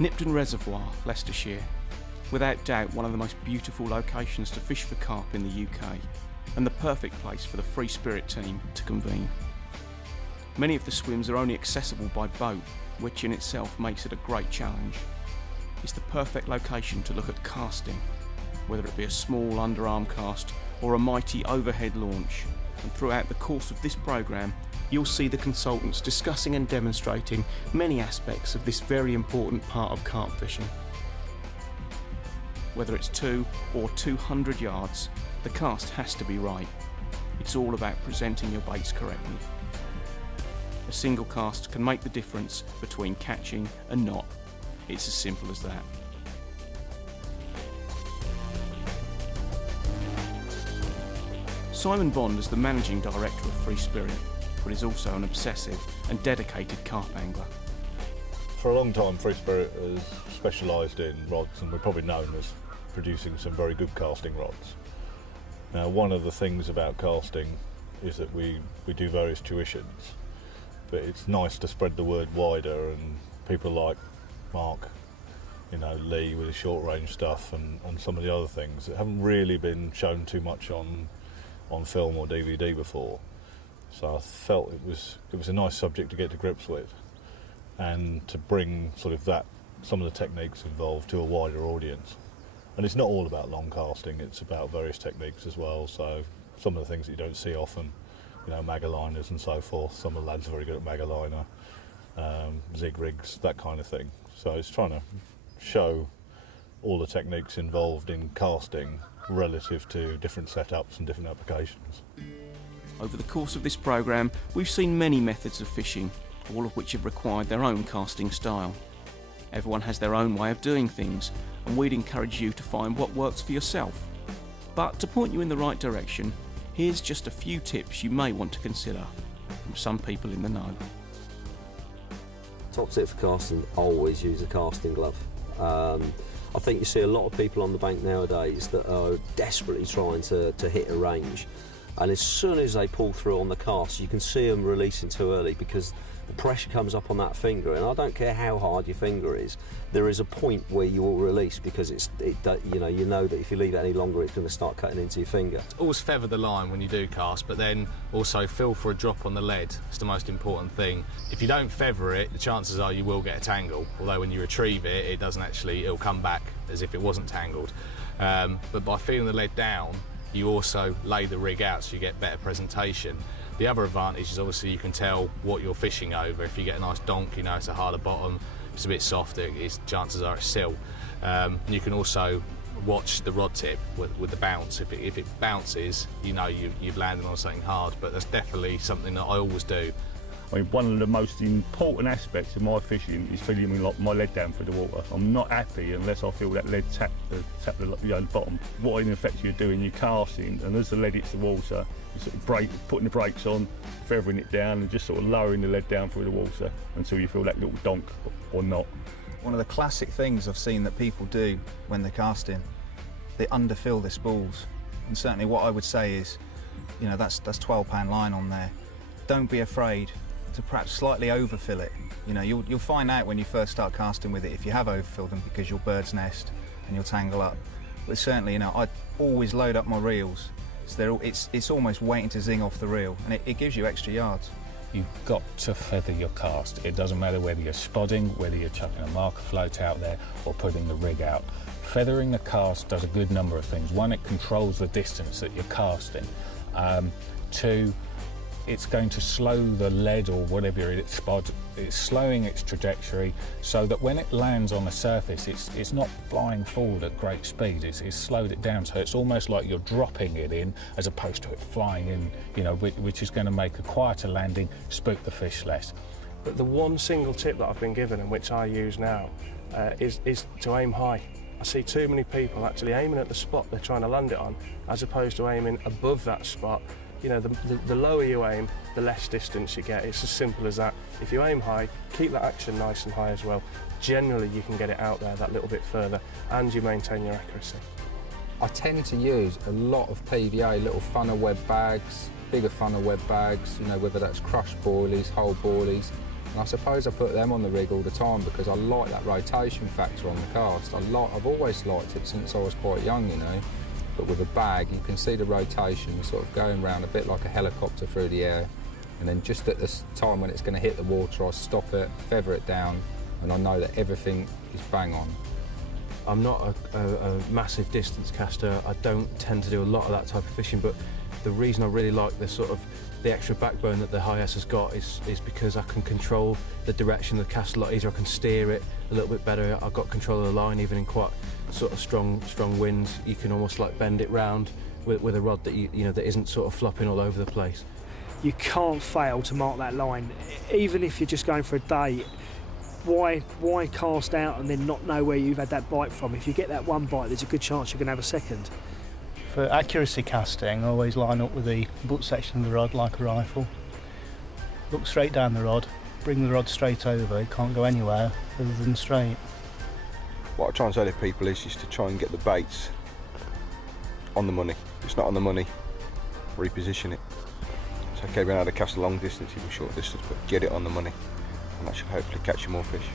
Nipton Reservoir, Leicestershire. Without doubt one of the most beautiful locations to fish for carp in the UK, and the perfect place for the Free Spirit team to convene. Many of the swims are only accessible by boat, which in itself makes it a great challenge. It's the perfect location to look at casting, whether it be a small underarm cast or a mighty overhead launch, and throughout the course of this programme you'll see the consultants discussing and demonstrating many aspects of this very important part of carp fishing. Whether it's 2 or 200 yards, the cast has to be right. It's all about presenting your baits correctly. A single cast can make the difference between catching and not. It's as simple as that. Simon Bond is the Managing Director of Free Spirit, but is also an obsessive and dedicated carp angler. For a long time, Free Spirit has specialised in rods, and we're probably known as producing some very good casting rods. Now, one of the things about casting is that we do various tuitions, but it's nice to spread the word wider, and people like Mark, Lee with his short range stuff and some of the other things that haven't really been shown too much on film or DVD before. So I felt it was a nice subject to get to grips with, and to bring sort of some of the techniques involved to a wider audience. And it's not all about long casting, it's about various techniques as well. So some of the things that you don't see often, magaliners and so forth. Some of the lads are very good at magaliner, zig rigs, that kind of thing. So it's trying to show all the techniques involved in casting relative to different setups and different applications. Over the course of this programme, we've seen many methods of fishing, all of which have required their own casting style. Everyone has their own way of doing things, and we'd encourage you to find what works for yourself. But to point you in the right direction, here's just a few tips you may want to consider from some people in the know. Top tip for casting, always use a casting glove. I think you see a lot of people on the bank nowadays that are desperately trying to hit a range, and as soon as they pull through on the cast you can see them releasing too early because the pressure comes up on that finger, and I don't care how hard your finger is, there is a point where you will release because you know that if you leave it any longer it's going to start cutting into your finger. Always feather the line when you do cast, but then also feel for a drop on the lead. It's the most important thing. If you don't feather it, the chances are you will get a tangle, although when you retrieve it, it'll come back as if it wasn't tangled. But by feeling the lead down, you also lay the rig out so you get better presentation. The other advantage is obviously you can tell what you're fishing over. If you get a nice donk, it's a harder bottom. If it's a bit softer, chances are it's sill. You can also watch the rod tip with the bounce. If it bounces, you've landed on something hard, but that's definitely something that I always do. I mean, one of the most important aspects of my fishing is feeling my lead down through the water. I'm not happy unless I feel that lead tap the bottom. What in effect you're doing, you're casting, and as the lead hits the water, you're sort of putting the brakes on, feathering it down, and just sort of lowering the lead down through the water until you feel that little donk or not. One of the classic things I've seen that people do when they're casting, they underfill their spools. And certainly what I would say is, that's 12-pound line on there. Don't be afraid to perhaps slightly overfill it. You'll find out when you first start casting with it if you have overfilled them because you'll bird's nest and you'll tangle up. But certainly, I always load up my reels. So it's almost waiting to zing off the reel, and it gives you extra yards. You've got to feather your cast. It doesn't matter whether you're spodding, whether you're chucking a marker float out there or putting the rig out. Feathering the cast does a good number of things. One, it controls the distance that you're casting. Two, it's going to slow the lead or whatever it's spod. It's slowing its trajectory so that when it lands on the surface, it's not flying forward at great speed. It's slowed it down, so it's almost like you're dropping it in as opposed to it flying in, which is going to make a quieter landing, spook the fish less. But the one single tip that I've been given and which I use now is to aim high. I see too many people actually aiming at the spot they're trying to land it on, as opposed to aiming above that spot. The lower you aim, the less distance you get. It's as simple as that. If you aim high, keep that action nice and high as well. Generally, you can get it out there that little bit further, and you maintain your accuracy. I tend to use a lot of PVA, little funnel web bags, bigger funnel web bags, whether that's crushed boilies, whole boilies. And I suppose I put them on the rig all the time because I like that rotation factor on the cast. I've always liked it since I was quite young, you know. But with a bag, you can see the rotation sort of going around a bit like a helicopter through the air. And then just at this time when it's going to hit the water, I stop it, feather it down, and I know that everything is bang on. I'm not a massive distance caster. I don't tend to do a lot of that type of fishing, but the reason I really like the extra backbone that the Hi-S has got is because I can control the direction of the cast a lot easier. I can steer it a little bit better. I've got control of the line, even in quite sort of strong winds. You can almost like bend it round with a rod that you know that isn't sort of flopping all over the place. You can't fail to mark that line, even if you're just going for a day. Why cast out and then not know where you've had that bite from? If you get that one bite, there's a good chance you're going to have a second. For accuracy casting, I always line up with the butt section of the rod like a rifle. Look straight down the rod, bring the rod straight over, it can't go anywhere other than straight. What I try and say to people is to try and get the baits on the money. If it's not on the money, reposition it. It's okay being able to cast a long distance, even short distance, but get it on the money, and that should hopefully catch you more fish.